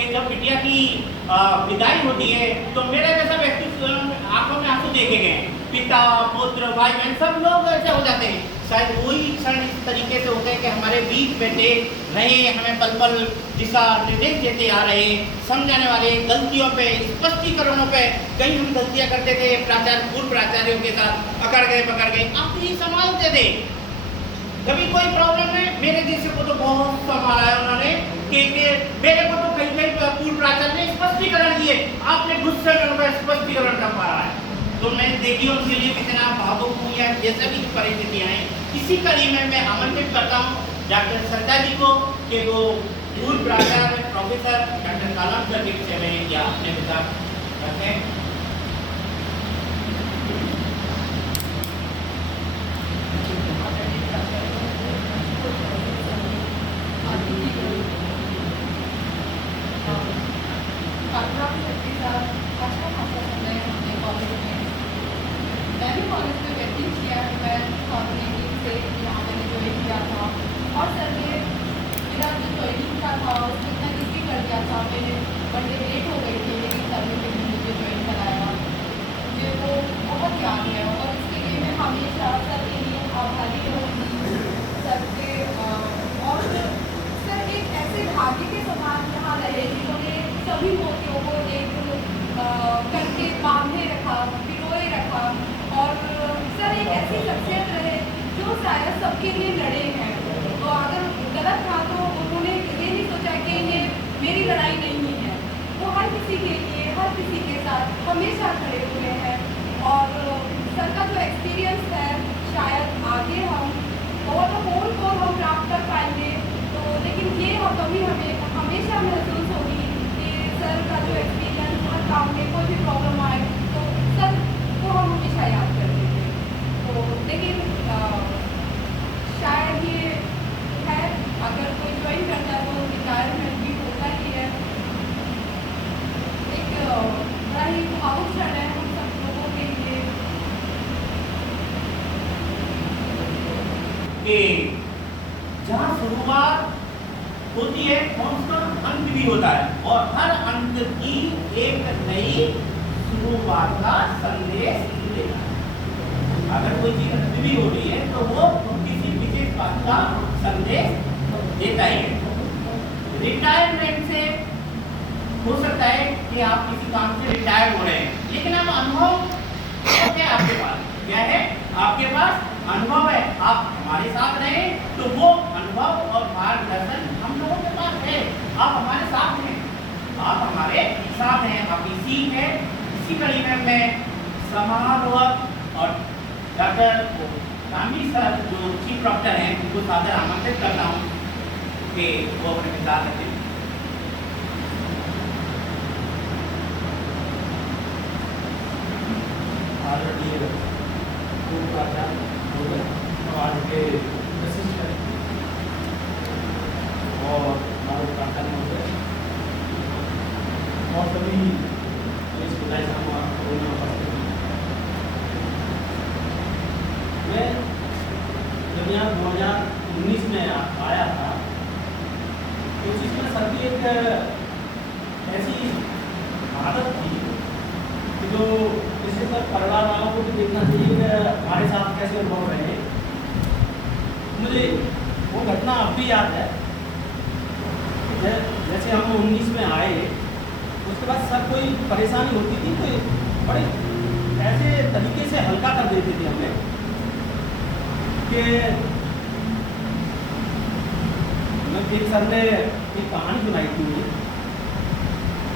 कि जब बिटिया की विदाई होती है तो मेरे जैसा व्यक्ति आंखों में आंसू देखे गए, पिता पुत्र भाई बहन सब लोग ऐसे हो जाते हैं। शायद वही क्षण इस तरीके से होते हैं कि हमारे बीच बैठे रहे, हमें पल पल दिशा निर्देश देते आ रहे, समझाने वाले, गलतियों पे, स्पष्टीकरणों पे। कहीं हम गलतियां करते थे प्राचार्य पूर्व प्राचार्यों के साथ, पकड़ गए आप ही संभालते थे। कभी कोई प्रॉब्लम है, मेरे जैसे को तो बहुत संभाला है उन्होंने कि मेरे को तो कहीं पूर्व प्राचार्य ने स्पष्टीकरण दिए, आपने गुस्से में उनका स्पष्टीकरण कर पा रहा है। तो मैं देखिए उनके लिए कितना भावुक हूँ या जैसा भी परिस्थितियाँ हैं। इसी कड़ी में मैं आमंत्रित करता हूँ डॉक्टर सरिता जी को कि वो पूर्व प्राचार्य प्रोफेसर डॉक्टर कालम सर के विषय में या अपने विचार रखें। मैं भी कॉलेज में व्यतीत किया है। मैं 2018 से यहाँ मैंने ज्वाइन किया था और सर ने मेरा जो ज्वाइनिंग का था उसमें इतना ईजी कर दिया था। मेरे बर्थडे लेट हो गई थी लेकिन सर ने फिर मुझे ज्वाइन कराया। मुझे वो बहुत याद है और इसके लिए मैं हमेशा सर के लिए आभारी रहूँगी सर से। और सर एक ऐसे धागे के समान यहाँ रहे जिन्होंने सभी मोतियों को एक करके बांधे रखा, पिरोए रखा। और सर एक ऐसी शख्सियत रहे जो शायद सबके लिए लड़े हैं। तो अगर गलत था तो उन्होंने ये नहीं सोचा कि ये मेरी लड़ाई नहीं है, वो हर किसी के लिए, हर किसी के साथ हमेशा खड़े हुए हैं। और सर का जो एक्सपीरियंस है शायद आगे हम और होल को हम प्राप्त कर पाएंगे। तो लेकिन ये कमी हमें हमेशा महसूस होगी कि सर का जो एक्सपीरियंस हर काम में कोई भी प्रॉब्लम आए तो सर को हम हमेशा याद करते थे। तो लेकिन शायद ये है अगर कोई ज्वाइन करता है तो रिटायरमेंट भी होता ही है। एक बड़ा ही भावुक क्षण है हम सब लोगों के लिए कि जहाँ शुरुआत होती है उसका अंत भी होता है और हर अंत की एक नई शुरुआत का संदेश देता है। अगर कोई चीज अंत भी हो रही है तो वो किसी विशेष बात का संदेश देता ही है। रिटायरमेंट से हो सकता है कि आप किसी काम से रिटायर हो रहे हैं लेकिन अब अनुभव क्या है आपके पास? क्या है आपके पास? अनुभव है। आप हमारे साथ रहे तो वो अनुभव और मार्गदर्शन हम लोगों के पास है। आप हमारे साथ हैं, आप हमारे साथ हैं, आपकी सीख है। इसी कड़ी में मैं समारोह और डॉक्टर रामी सर जो चीफ डॉक्टर हैं उनको सादर आमंत्रित करता हूँ कि वो अपने विचार रखें। आज के असिस्टेंट और हमारे प्राचार्य महोदय और सभी इस विदाई समारोह में उपस्थित हैं। मैं जब यहाँ 2019 में आया था तो उस चीज़ में सर की एक ऐसी आदत थी कि जो इससे सर परिवार वालों को भी देखना चाहिए कि हमारे साथ कैसे अनुभव रहे। मुझे वो घटना अब भी याद है। जैसे हम 19 में आए उसके बाद सर कोई परेशानी होती थी तो बड़े ऐसे तरीके से हल्का कर देते थे हमें कि एक सर ने एक कहानी सुनाई थी मुझे।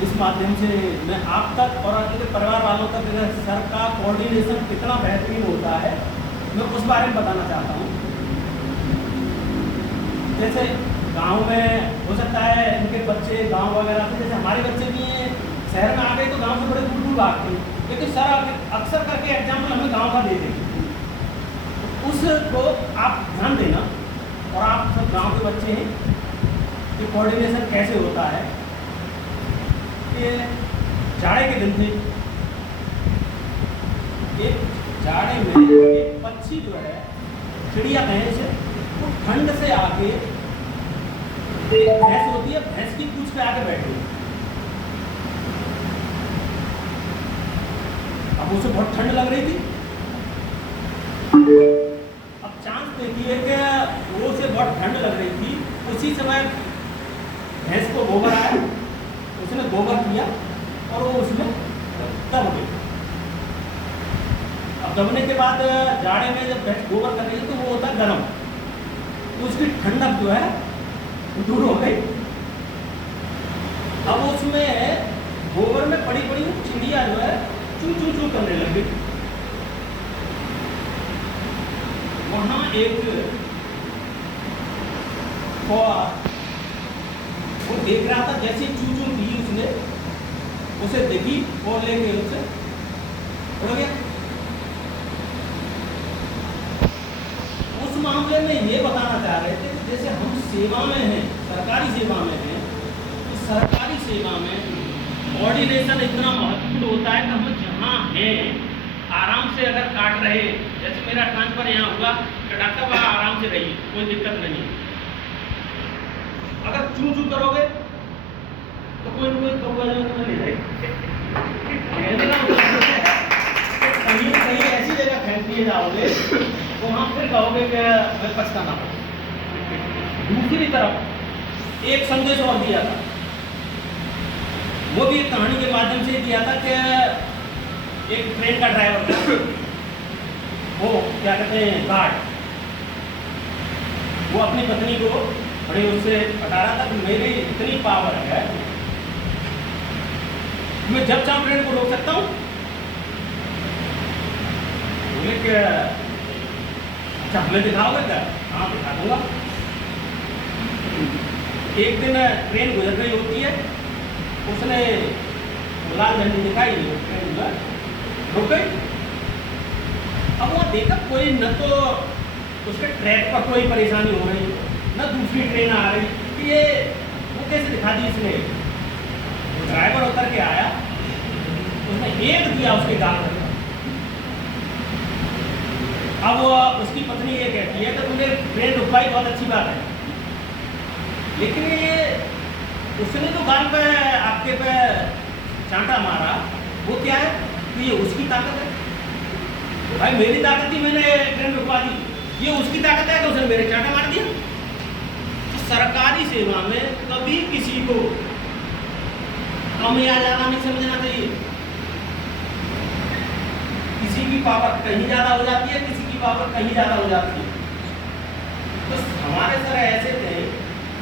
इस माध्यम से मैं आप तक और आपके परिवार वालों तक सर का कोऑर्डिनेशन कितना बेहतरीन होता है मैं उस बारे में बताना चाहता हूँ। जैसे गांव में हो सकता है इनके बच्चे गांव वगैरह से, जैसे हमारे बच्चे भी शहर में आ गए तो गांव से बड़े दूर दूर भागते हैं, लेकिन सर अक्सर करके एग्जाम्पल हमें गांव का दे देंगे। तो उसको आप ध्यान देना और आप सब गांव के बच्चे हैं कि कोऑर्डिनेशन कैसे होता है। ये जाड़े के दिन थे, एक जाड़े में एक पक्षी जो है चिड़िया भैंस वो ठंड से आके एक भैंस होती है, भैंस की पूंछ पे आके बैठी अब उसे बहुत ठंड लग रही थी। अब चांस देखिए कि वो उसे बहुत ठंड लग रही थी, उसी समय भैंस को गोबर आया, उसने गोबर किया और वो उसमें दब गई। अब दबने के बाद जाड़े में जब भैंस गोबर कर रही है तो वो होता है गर्म, तो उसकी ठंडक जो है दूर हो गई। अब उसमें गोबर में पड़ी पड़ी चिड़िया जो है चू चू चू करने लग गई। वहां एक कौआ वो देख रहा था, जैसे चू चू की उसने उसे देखी और लेके उसे उड़ गया। उस मामले में ये बताना चाह रहे थे कि जैसे हम सेवा में हैं, सरकारी सेवा में हैं, तो सरकारी सेवा में कोऑर्डिनेशन इतना महत्वपूर्ण होता है कि हम जहाँ हैं आराम से अगर काट रहे, जैसे मेरा ट्रांसफर यहाँ हुआ तो डॉक्टर साहब आराम से रहिए, कोई दिक्कत नहीं है। अगर चू चू करोगे तो कोई न कोई कौवा जो तुम्हें ले जाएगी। कहने का मतलब है कहीं कहीं ऐसी जगह फेंक दिए जाओगे तो वहाँ फिर कहोगे कि मैं पछताना पड़ा। दूसरी तरफ एक संदेश और दिया था, वो भी एक कहानी के माध्यम से दिया था कि एक ट्रेन का ड्राइवर था, वो क्या कहते हैं गार्ड, वो अपनी पत्नी को बड़े उससे बता रहा था कि मेरी इतनी पावर है, मैं जब चाहूं ट्रेन को रोक सकता हूँ। बोले कि अच्छा हमें दिखाओगे क्या? हाँ दिखा दूंगा। एक दिन ट्रेन गुजर रही होती है, उसने लाल झंडी दिखाई, ट्रेन रुक गई। अब वहाँ देखा कोई न तो उसके ट्रैक पर कोई परेशानी हो रही, न दूसरी ट्रेन आ रही, कि ये वो कैसे दिखा दी इसने। ड्राइवर उतर के आया, उसने एक दिया उसके गाल पर। अब उसकी पत्नी ये कहती है कि तुमने ट्रेन रुकवाई, बहुत अच्छी बात है, लेकिन ये उसने तो गाल पे आपके पे चांटा मारा, वो क्या है? तो ये उसकी ताकत है। भाई मेरी ताकत थी, मैंने ट्रेन रुकवा दी, ये उसकी ताकत है कि उसने मेरे चांटा मार दिया। तो सरकारी सेवा में कभी किसी को कम या ज्यादा नहीं समझना चाहिए। किसी की पावर कहीं ज्यादा हो जाती है, किसी की पावर कहीं ज्यादा हो जाती है। तो हमारे सर ऐसे थे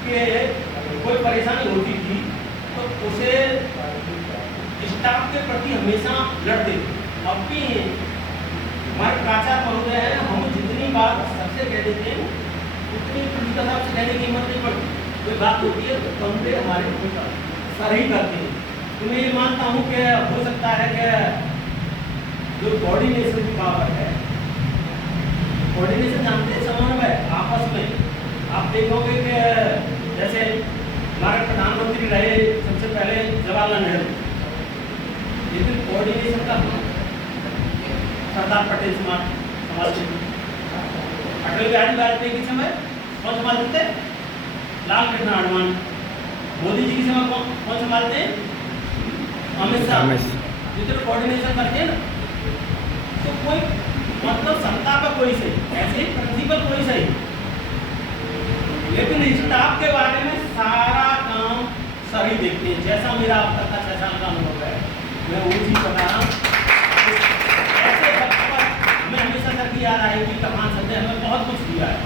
कि कोई परेशानी होती थी तो उसे स्टाफ के प्रति हमेशा लड़ते। अब भी हमारे प्राचार्य महोदय हैं, हम जितनी बात सबसे कह देते हैं उतनी प्रिंसिपल साहब से कहने की हिम्मत नहीं पड़ती। कोई बात होती है तो कमरे हमारे सर ही करते हैं। तो मैं ये मानता हूँ कि हो सकता है कि जो कोऑर्डिनेशन की पावर है, कोऑर्डिनेशन जानते हैं, समन्वय आपस में। आप देखोगे कि जैसे हमारे प्रधानमंत्री रहे सबसे पहले जवाहरलाल नेहरू, लेकिन कोऑर्डिनेशन का सरदार पटेल संभालते थे। अटल बिहारी वाजपेयी के समय कौन संभालते थे? लाल कृष्ण आडवाणी। मोदी जी के समय कौन संभालते हैं? अमित शाह। जितने कोऑर्डिनेशन करते हैं ना, तो कोई मतलब सत्ता पर कोई सही, ऐसे ही प्रिंसिपल कोई सही, लेकिन स्टाफ के बारे में सारा काम सर ही देखते हैं। जैसा मेरा अब तक का 6 साल का अनुभव है, मैं वो चीज बता रहा हूँ। ऐसे वक्त पर हमें हमेशा सर की याद आएगी, कमान सर ने हमें बहुत कुछ दिया है,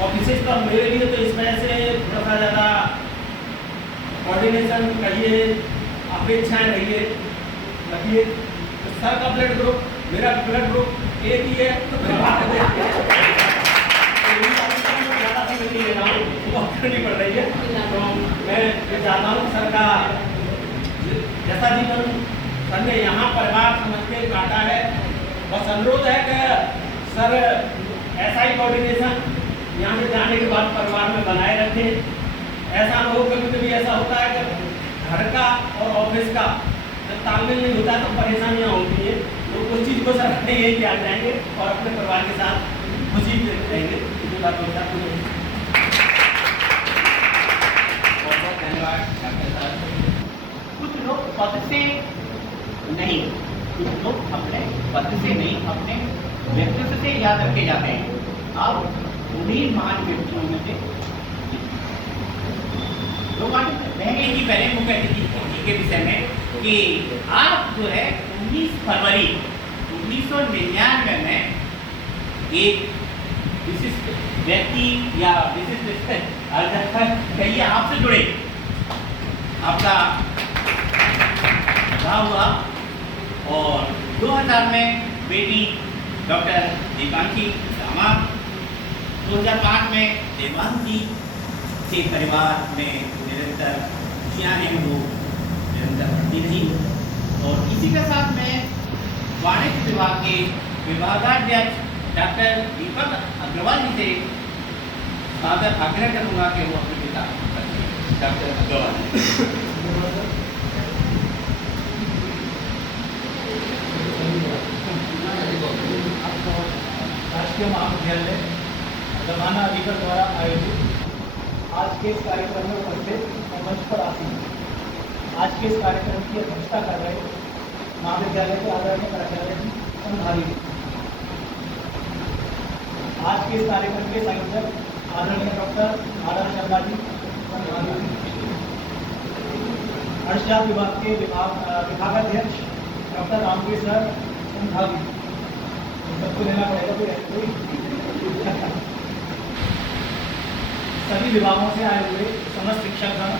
और विशेषकर मेरे लिए तो इस वजह से थोड़ा सा ज़्यादा कोऑर्डिनेशन कहिए, अपेक्षाएं रहिए रखिए। तो सर का ब्लड ग्रुप, मेरा ब्लड ग्रुप एक ही है, तो फिर बात ज़्यादा समय नहीं ले रहा हूँ, बहुत करनी पड़ रही है। तो मैं चाहता हूँ सर का जैसा जीवन सर ने यहाँ परिवार समझ के काटा है, बस अनुरोध है कि सर ऐसा ही कोऑर्डिनेशन यहाँ से जाने के बाद परिवार में बनाए रखें। ऐसा न हो, कभी कभी ऐसा होता है कि घर का और ऑफिस का जब तालमेल नहीं होता तो परेशानियाँ होती हैं। तो उस चीज़ को सर अपने यही ध्यान जाएंगे और अपने परिवार के साथ खुशी रहेंगे। ये बात होता है। बहुत धन्यवाद डॉक्टर साहब। कुछ लोग पद से नहीं कुछ लोग अपने पद से नहीं अपने व्यक्तित्व से याद रखे जाते हैं। आप उन्हीं महान व्यक्तियों में से लोग कहेंगे कि पहले मुख्य अतिथि के विषय में कि आप जो है 19 फरवरी 1999 में एक विशिष्ट व्यक्ति या विशिष्ट कहिए आपसे जुड़े आपका विवाह हुआ और 2000 में बेटी डॉक्टर दीपांशी शर्मा, 2005 में देवांग जी के परिवार में निरंतर खुशियाँ हैं, वो निरंतर बढ़ती रही। और इसी के साथ में वाणिज्य विभाग के विभागाध्यक्ष डॉक्टर दीपक अग्रवाल जी से सादर आग्रह करूँगा कि वो अपने पिता डॉक्टर अग्रवाल राष्ट्रीय महाविद्यालय जमाना अलीगढ़ द्वारा आयोजित आज के इस कार्यक्रम में उपस्थित और मंच पर आसीन आज के इस कार्यक्रम की अध्यक्षता कर रहे महाविद्यालय के आदरणीय प्राचार्य जी संधारी जी, आज के इस कार्यक्रम के संयोजक आदरणीय डॉक्टर आदर शर्मा जी संधारी जी, अर्थशास्त्र विभाग के विभागाध्यक्ष डॉक्टर रामवीर सर संधारी, सबको लेना पड़ेगा कोई सभी विभागों से आए हुए समस्त शिक्षकगण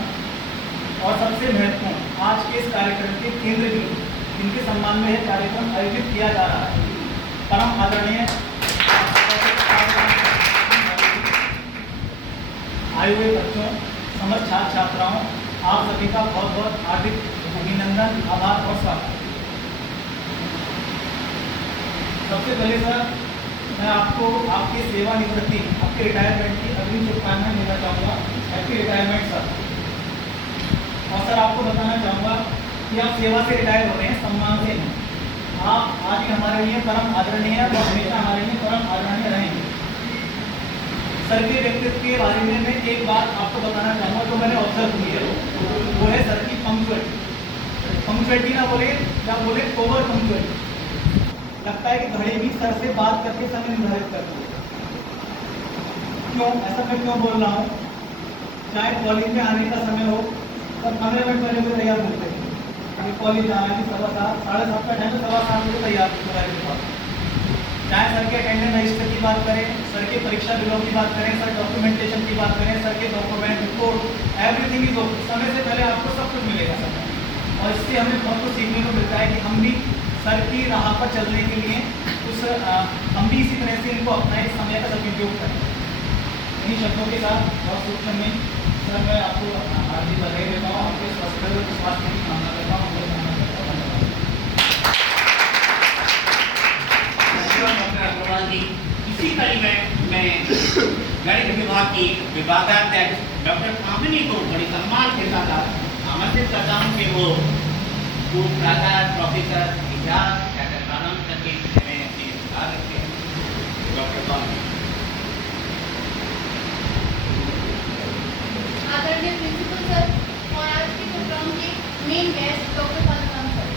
और सबसे महत्वपूर्ण आज के इस कार्यक्रम के केंद्र बिंदु जिनके सम्मान में यह कार्यक्रम आयोजित किया जा रहा है, परम आदरणीय आए हुए बच्चों, समस्त छात्र छात्राओं, आप सभी का बहुत बहुत हार्दिक अभिनंदन, आभार और स्वागत। सबसे पहले सर मैं आपको आपकी सेवानिवृत्ति, आपके रिटायरमेंट की अग्रिम शुभकामनाएं देना चाहूँगा। Happy retirement sir. और सर आपको बताना चाहूँगा कि आप सेवा से रिटायर हो रहे हैं, सम्मान से नहीं। आप आज भी हमारे लिए परम आदरणीय और हमेशा हमारे लिए परम आदरणीय रहेंगे। सर के व्यक्तित्व के बारे में मैं एक बात आपको बताना चाहूँगा जो मैंने ऑब्जर्व की है, वो है सर की पंक्चुअलिटी। पंक्चुअलिटी ना बोले या बोले ओवर पंक्चुअलिटी। लगता है कि घड़ी भी सर से बात करके समय निर्धारित करती है। क्यों ऐसा मैं क्यों बोल रहा हूँ? चाहे कॉलेज में आने का समय हो तब 15 मिनट पहले मुझे तैयार होते हैं कि कॉलेज जाना है, 7:15 7:30 का टाइम है, 7:15 मुझे तैयार होगा। चाहे सर के अटेंडेंस रजिस्टर की बात करें, सर के परीक्षा बिलों की बात करें, सर डॉक्यूमेंटेशन की बात करें, सर के document report everything is okay. समय से पहले आपको सब कुछ मिलेगा सर। और इससे हमें बहुत कुछ सीखने को मिलता है कि हम भी सर की राह पर चलने के लिए हम भी इसी तरह से इनको अपनाए, समय का सदुपयोग करें। इन्हीं शब्दों के साथ बहुत सूक्ष्म में सर मैं आपको हार्दिक बधाई देता हूँ, आपके स्वास्थ्य की कामना करता हूँ। डॉक्टर अग्रवाल जी, इसी कड़ी में मैं गणित विभाग की विभागाध्यक्ष डॉक्टर कामिनी को बड़ी सम्मान के साथ आमंत्रित करता हूँ कि वो प्रोफेसर इतिहास डॉक्टर आनंद करके में अपने विचार रखते हैं। डॉक्टर कामिनी। आदरणीय प्रिंसिपल सर और आज के प्रोग्राम के मेन गेस्ट डॉक्टर पालराम सर,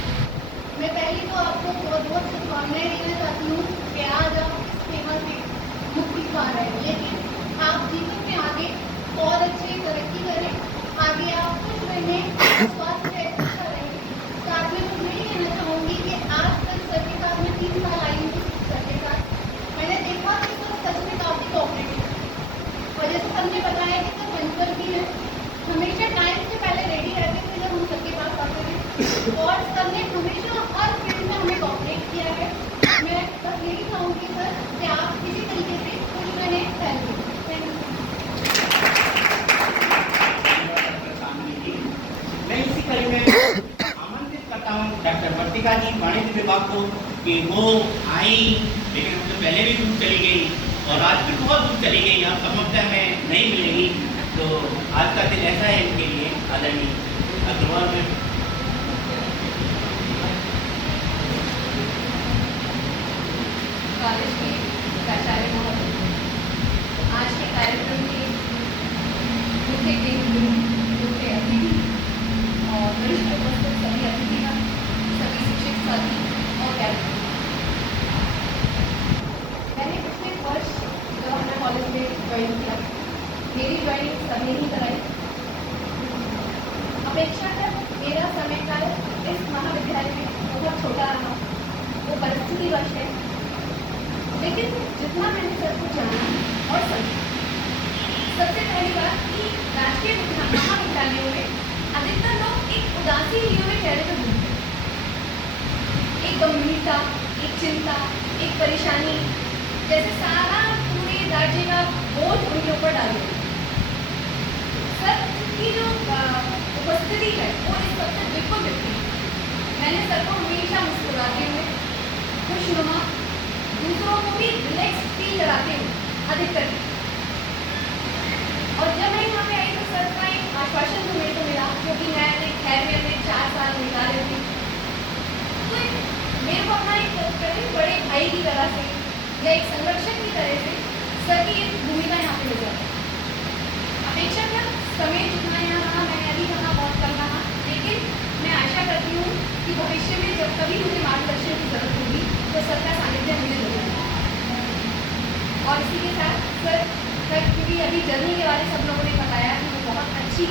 मैं पहले तो आपको बहुत बहुत शुभकामनाएं देना चाहती हूँ कि आज आप इस सेवा से मुक्ति पा रहे हैं, लेकिन आप जीवन में आगे और अच्छी तरक्की करें, आगे आप खुश रहें, स्वास्थ्य अच्छा रहे। साथ में मैं यही कहना चाहूँगी कि आज तक सर के साथ मैं 3 साल आई हूँ सर के साथ, मैंने देखा कि सर सच में काफ़ी कोऑपरेटिव है। और जैसे सर ने बताया कि सर पंचुअल भी है, हमेशा टाइम से पहले रेडी रहते थे जब हम सर के पास आते थे, और सर ने हमेशा हर फील्ड में हमें कोऑपरेट किया है। मैं बस यही चाहूँगी सर कि आप इसी तरीके से खुश रहें। Thank you. मैं इसी कड़ी में आमंत्रित करता हूँ डॉक्टर वर्तिका जी वाणिज्य विभाग को कि वो आई, लेकिन उनसे पहले भी दूर चली गई और आज भी बहुत दूर चली गई, हम समझते में नहीं मिलेगी। तो आज का दिन ऐसा है इनके लिए। आदरणीय अग्रवाल में कॉलेज के प्राचार्य महोदय, आज के कार्यक्रम के मुख्य अतिथि और वरिष्ठ उपस्थित सभी अतिथिगण, सभी शिक्षक साथी अपेक्षाकृत मेरा समय काल इस महाविद्यालय में बहुत छोटा रहा, वो परिस्थितिवश है, लेकिन जितना मैंने सर को जाना और समझा, सबसे पहली बात कि राजकीय महाविद्यालयों में अधिकतर लोग एक उदासी लिए हुए चेहरे पर घूमते हैं। एक गंभीरता, एक चिंता, एक परेशानी, जैसे सारा पूरे राज्य का बोझ उनके ऊपर डाल दिया। सर की जो उपस्थिति है वो इस सबसे बिल्कुल विपरीत है। मैंने सर को हमेशा मुस्कुराते हुए, खुशनुमा, दूसरों को भी रिलैक्स फील कराते हुए अधिकतर देखा। और जब मैं यहाँ पे आई तो सर का एक आश्वासन तो मेरे को मिला, क्योंकि मैं अपने खैर में अपने 4 साल निकाले थे, तो मेरे को अपना एक बड़े भाई की तरह से या एक संरक्षक की तरह से सर की एक भूमिका यहाँ पे हो जाती है। अपेक्षाकृत समय जितना यहाँ रहा, मैंने अभी कहा बहुत कम रहा, लेकिन मैं आशा करती हूँ कि भविष्य में जब कभी मुझे मार्गदर्शन की जरूरत होगी तो सर का सानिध्य मुझे जरूर मिलेगा। और इसी के साथ सर क्योंकि अभी जर्नी के बारे में सब लोगों ने बताया कि वो बहुत अच्छी,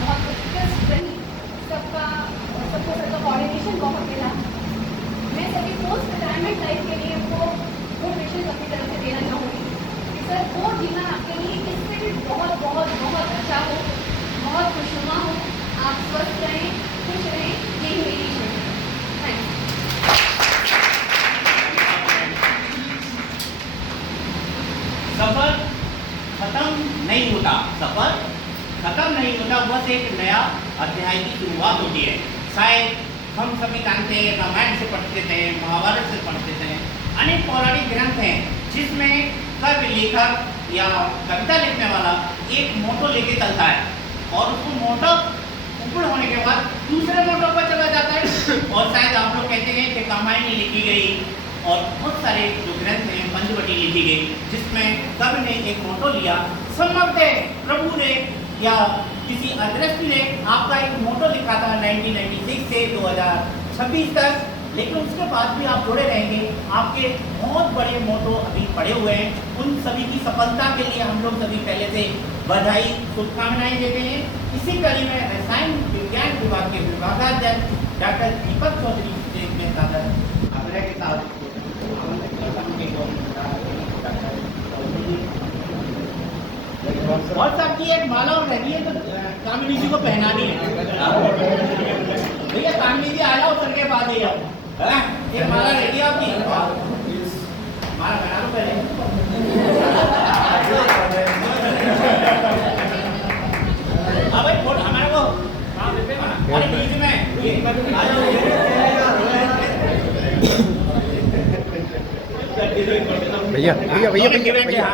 बहुत उत्कृष्ट रही, सबको सर का कोऑर्डिनेशन बहुत मिला। मैं सभी पोस्ट रिटायरमेंट लाइफ के लिए उनको गुड विशेष अपनी तरफ से देना चाहूँगी कि सर वो जीवन आपके लिए इससे भी बहुत बहुत बहुत अच्छा हो, बहुत खुशनुमा हो, आप स्वस्थ रहें, खुश रहें, यही मेरी इच्छा है। Thank you. सफर खत्म नहीं होता, सफर खत्म नहीं होता, बस एक नया अध्याय की शुरुआत होती है। शायद हम सभी जानते हैं, रामायण से पढ़ते थे, महाभारत से पढ़ते थे, अनेक पौराणिक ग्रंथ हैं जिसमें कवि, लेखक या कविता लिखने वाला एक मोटो लेके चलता है और उसको मोटो पूर्ण होने के बाद दूसरे मोटो पर चला जाता है। और शायद आप लोग कहते हैं कि रामायण लिखी गई और बहुत सारे जो ग्रंथ हैं, पंचवटी लिखी गई, जिसमें कवि ने एक मोटो लिया। संभवतः प्रभु ने या किसी अदृष्टि ने आपका एक मोटो लिखा था 1996 से 2026 तक, लेकिन उसके बाद भी आप जुड़े रहेंगे। आपके बहुत बड़े मोटो अभी पड़े हुए हैं। उन सभी की सफलता के लिए हम लोग सभी पहले से बधाई, शुभकामनाएं देते हैं। इसी कड़ी में रसायन विज्ञान विभाग के विभागाध्यक्ष डॉक्टर दीपक चौधरी से मैं आग्रह के साथ और सबकी एक माला और लगी है तो कामिनी जी को पहनानी है। भैया कामिनी जी आ जाओ, सर के बाद ही आओ। एक माला रेडी है आपकी, माला बना लो पहले। हाँ भाई फोटो हमारे को अरे बीच में आ जाओ। भैया भैया भैया भैया भैया